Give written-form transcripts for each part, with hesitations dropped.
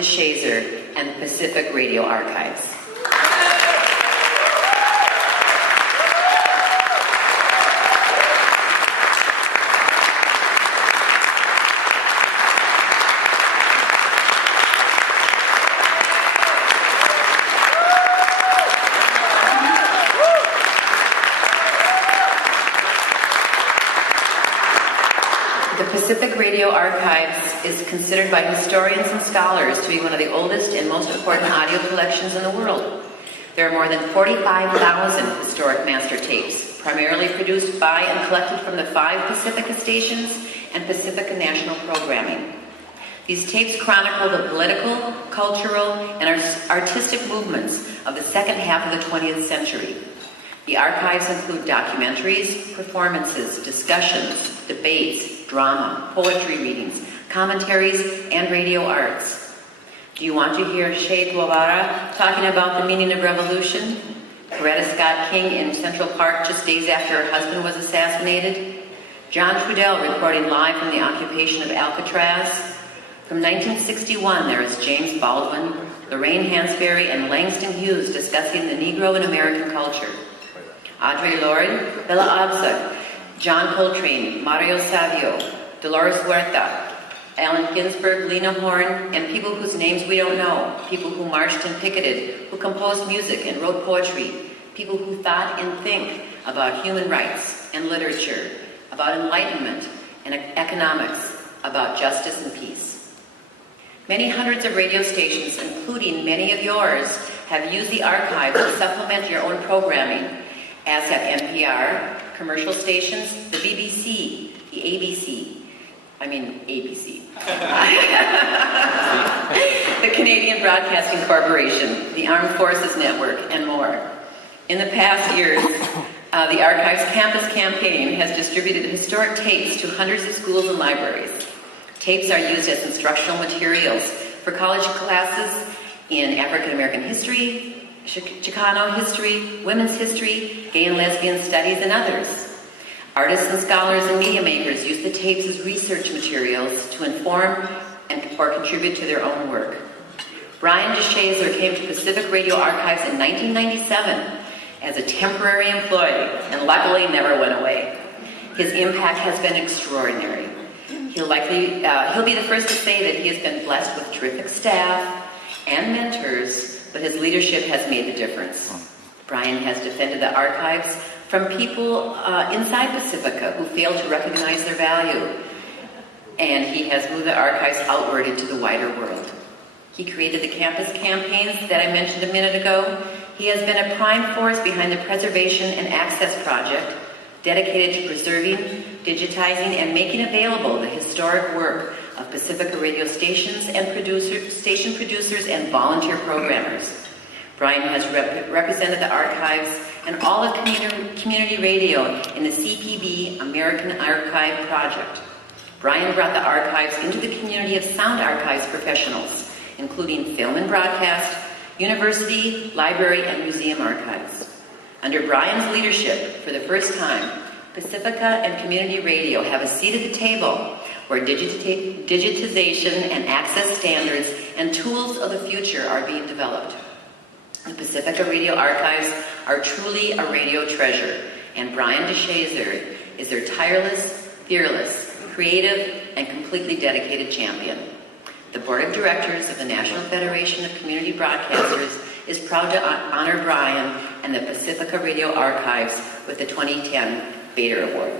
DeShazor, and the Pacific Radio Archives. The Pacific Radio Archives is considered by historians and scholars to be one of the oldest and most important audio collections in the world. There are more than 45,000 historic master tapes, primarily produced by and collected from the 5 Pacifica stations and Pacifica National Programming. These tapes chronicle the political, cultural, and artistic movements of the second half of the 20th century. The archives include documentaries, performances, discussions, debates, drama, poetry readings, commentaries, and radio arts. Do you want to hear Che Guevara talking about the meaning of revolution? Coretta Scott King in Central Park just days after her husband was assassinated? John Trudell reporting live from the occupation of Alcatraz? From 1961, there is James Baldwin, Lorraine Hansberry, and Langston Hughes discussing the Negro in American culture. Audre Lorde, Bella Abzug, John Coltrane, Mario Savio, Dolores Huerta, Allen Ginsberg, Lena Horne, and people whose names we don't know, people who marched and picketed, who composed music and wrote poetry, people who thought and think about human rights and literature, about enlightenment and economics, about justice and peace. Many hundreds of radio stations, including many of yours, have used the archive to supplement your own programming, as have NPR, commercial stations, the BBC, the ABC, the Canadian Broadcasting Corporation, the Armed Forces Network, and more. In the past years, the Archives Campus Campaign has distributed historic tapes to hundreds of schools and libraries. Tapes are used as instructional materials for college classes in African American history, Chicano history, women's history, gay and lesbian studies, and others. Artists and scholars and media makers use the tapes as research materials to inform or contribute to their own work. Brian DeShazor came to Pacific Radio Archives in 1997 as a temporary employee and luckily never went away. His impact has been extraordinary. He'll be the first to say that he has been blessed with terrific staff and mentors, but his leadership has made the difference. Brian has defended the archives from people inside Pacifica who fail to recognize their value, and he has moved the archives outward into the wider world. He created the campus campaigns that I mentioned a minute ago. He has been a prime force behind the Preservation and Access Project, dedicated to preserving, digitizing, and making available the historic work of Pacifica radio stations and station producers and volunteer programmers. Brian has represented the archives and all of community radio in the CPB American Archive Project. Brian brought the archives into the community of sound archives professionals, including film and broadcast, university, library, and museum archives. Under Brian's leadership, for the first time, Pacifica and community radio have a seat at the table where digitization and access standards and tools of the future are being developed. The Pacifica Radio Archives are truly a radio treasure, and Brian DeShazor is their tireless, fearless, creative, and completely dedicated champion. The Board of Directors of the National Federation of Community Broadcasters is proud to honor Brian and the Pacifica Radio Archives with the 2010 Bader Award.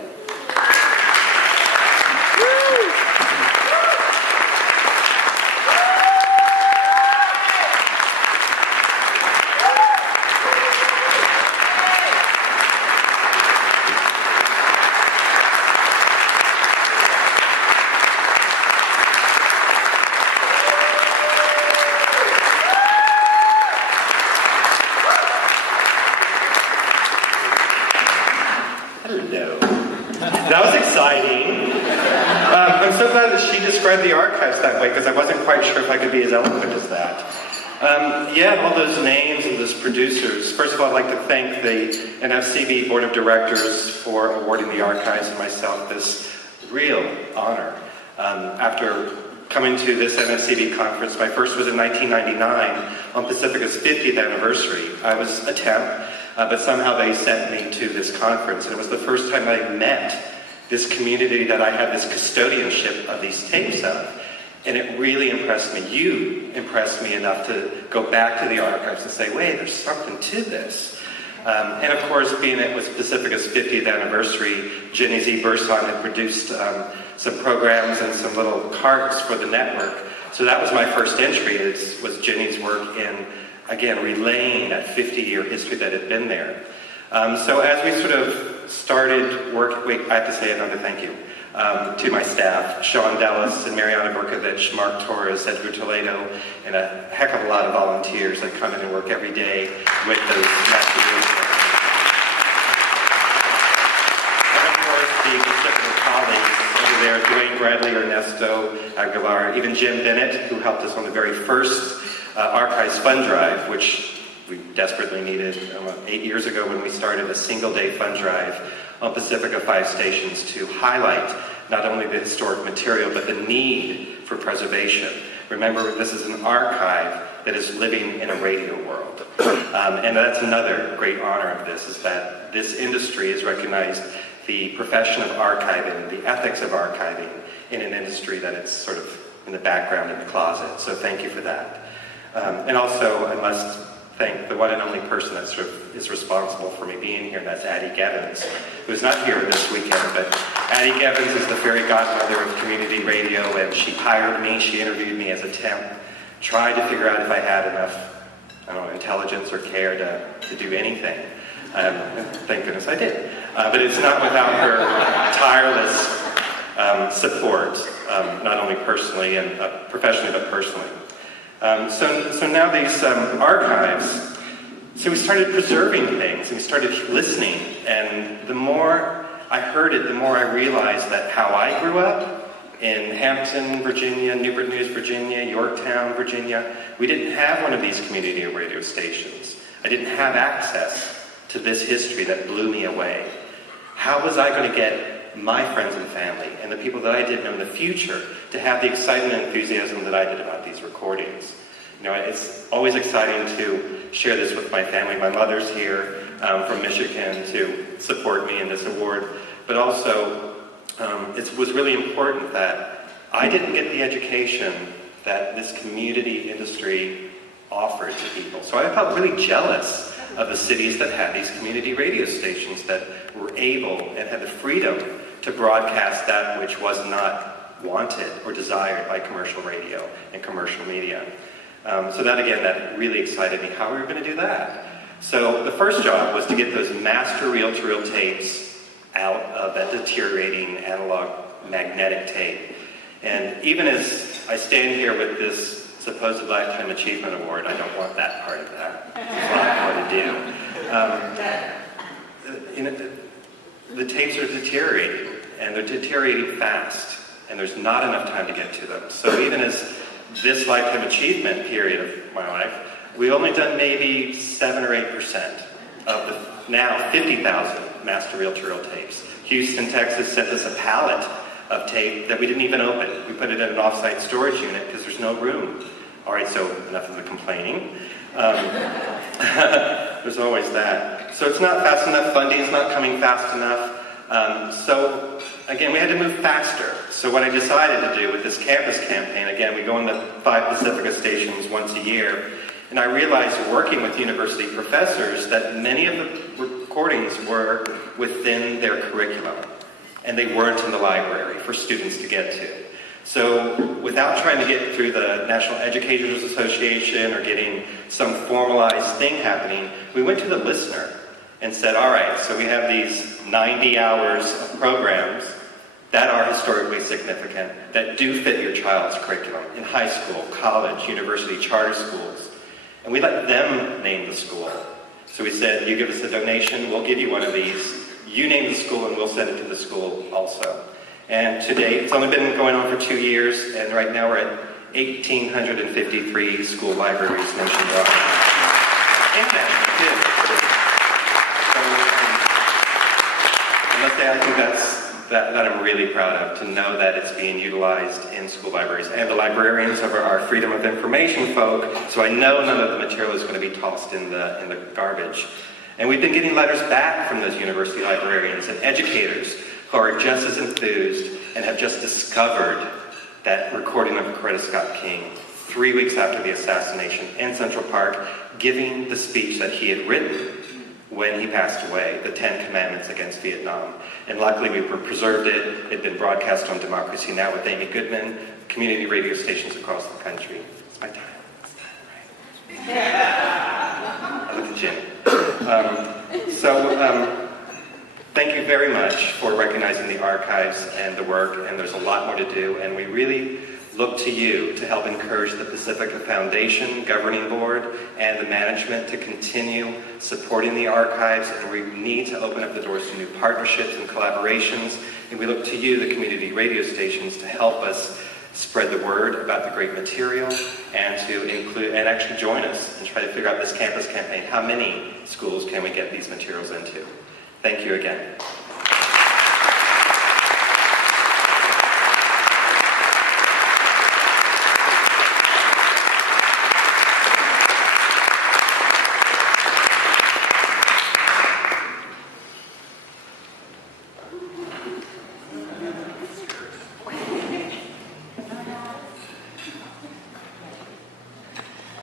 That was exciting. I'm so glad that she described the archives that way, because I wasn't quite sure if I could be as eloquent as that. All those names and those producers. First of all, I'd like to thank the NFCB Board of Directors for awarding the archives and myself this real honor. After coming to this NFCB conference. My first was in 1999 on Pacifica's 50th anniversary. I was a temp, but somehow they sent me to this conference. And it was the first time I met this community that I had this custodianship of these tapes of. And it really impressed me. You impressed me enough to go back to the archives and say, wait, there's something to this. And of course, being it was Pacifica's 50th anniversary, Jenny Z. Burson had produced some programs and some little carts for the network. So that was my first entry, was Jenny's work in, again, relaying that 50-year history that had been there. So as we sort of started work, wait, I have to say another thank you to my staff, Sean Dallas and Mariana Burkovich, Mark Torres, Edgar Toledo, and a heck of a lot of volunteers that come in and work every day with those materials. And of course, the constituent colleagues over there, Dwayne Bradley, Ernesto Aguilar, even Jim Bennett, who helped us on the very first Archives Fund Drive, which we desperately needed 8 years ago when we started a single-day fund drive on Pacifica 5 stations to highlight not only the historic material, but the need for preservation. Remember, this is an archive that is living in a radio world. And that's another great honor of this, is that this industry has recognized the profession of archiving, the ethics of archiving in an industry that it's sort of in the background in the closet. So thank you for that. And also, I must thank the one and only person that sort of is responsible for me being here, and that's Addie Gevins, who's not here this weekend, but Addie Gevins is the fairy godmother of community radio, and she hired me, she interviewed me as a temp, tried to figure out if I had enough, I don't know, intelligence or care to do anything. Thank goodness I did. But it's not without her tireless support, not only personally and professionally, but personally. So now these archives, so we started preserving things, and we started listening, and the more I heard it, the more I realized that how I grew up in Hampton, Virginia, Newport News, Virginia, Yorktown, Virginia, we didn't have one of these community radio stations. I didn't have access to this history that blew me away. How was I going to get my friends and family and the people that I didn't know in the future to have the excitement and enthusiasm that I did about these recordings? You know, it's always exciting to share this with my family. My mother's here from Michigan to support me in this award, but also it was really important that I didn't get the education that this community industry offered to people. So I felt really jealous of the cities that had these community radio stations that were able and had the freedom to broadcast that which was not wanted or desired by commercial radio and commercial media. So that, again, that really excited me, how we were going to do that. So the first job was to get those master reel-to-reel tapes out of that deteriorating analog magnetic tape. And even as I stand here with this supposed Lifetime Achievement Award, I don't want that part of that. That's what I want to do. You know, the tapes are deteriorating, and they're deteriorating fast, and there's not enough time to get to them. So even as this lifetime achievement period of my life, we've only done maybe 7 or 8% of the now 50,000 master reel-to-reel tapes. Houston, Texas sent us a pallet of tape that we didn't even open. We put it in an off-site storage unit because there's no room. All right, so enough of the complaining. There's always that. So it's not fast enough, funding's not coming fast enough. So again, we had to move faster. So what I decided to do with this campus campaign, again, we go on the 5 Pacifica stations once a year, and I realized working with university professors that many of the recordings were within their curriculum, and they weren't in the library for students to get to. So without trying to get through the National Educators Association or getting some formalized thing happening, we went to the listener and said, all right, so we have these 90 hours of programs that are historically significant, that do fit your child's curriculum in high school, college, university, charter schools. And we let them name the school. So we said, you give us a donation, we'll give you one of these. You name the school and we'll send it to the school also. And to date, it's only been going on for 2 years, and right now we're at 1,853 school libraries nationwide. International, too. So, I must say, I think that I'm really proud of, to know that it's being utilized in school libraries. And the librarians are our freedom of information folk, so I know none of the material is going to be tossed in the garbage. And we've been getting letters back from those university librarians and educators who are just as enthused and have just discovered that recording of Coretta Scott King 3 weeks after the assassination in Central Park, giving the speech that he had written when he passed away, the 10 Commandments against Vietnam. And luckily we preserved it. It had been broadcast on Democracy Now! With Amy Goodman, community radio stations across the country. It's my time. I look at Jim. Thank you very much for recognizing the archives and the work, and there's a lot more to do, and we really look to you to help encourage the Pacifica Foundation, Governing Board, and the management to continue supporting the archives, and we need to open up the doors to new partnerships and collaborations, and we look to you, the community radio stations, to help us spread the word about the great material and to include and actually join us and try to figure out this campus campaign. How many schools can we get these materials into? Thank you again.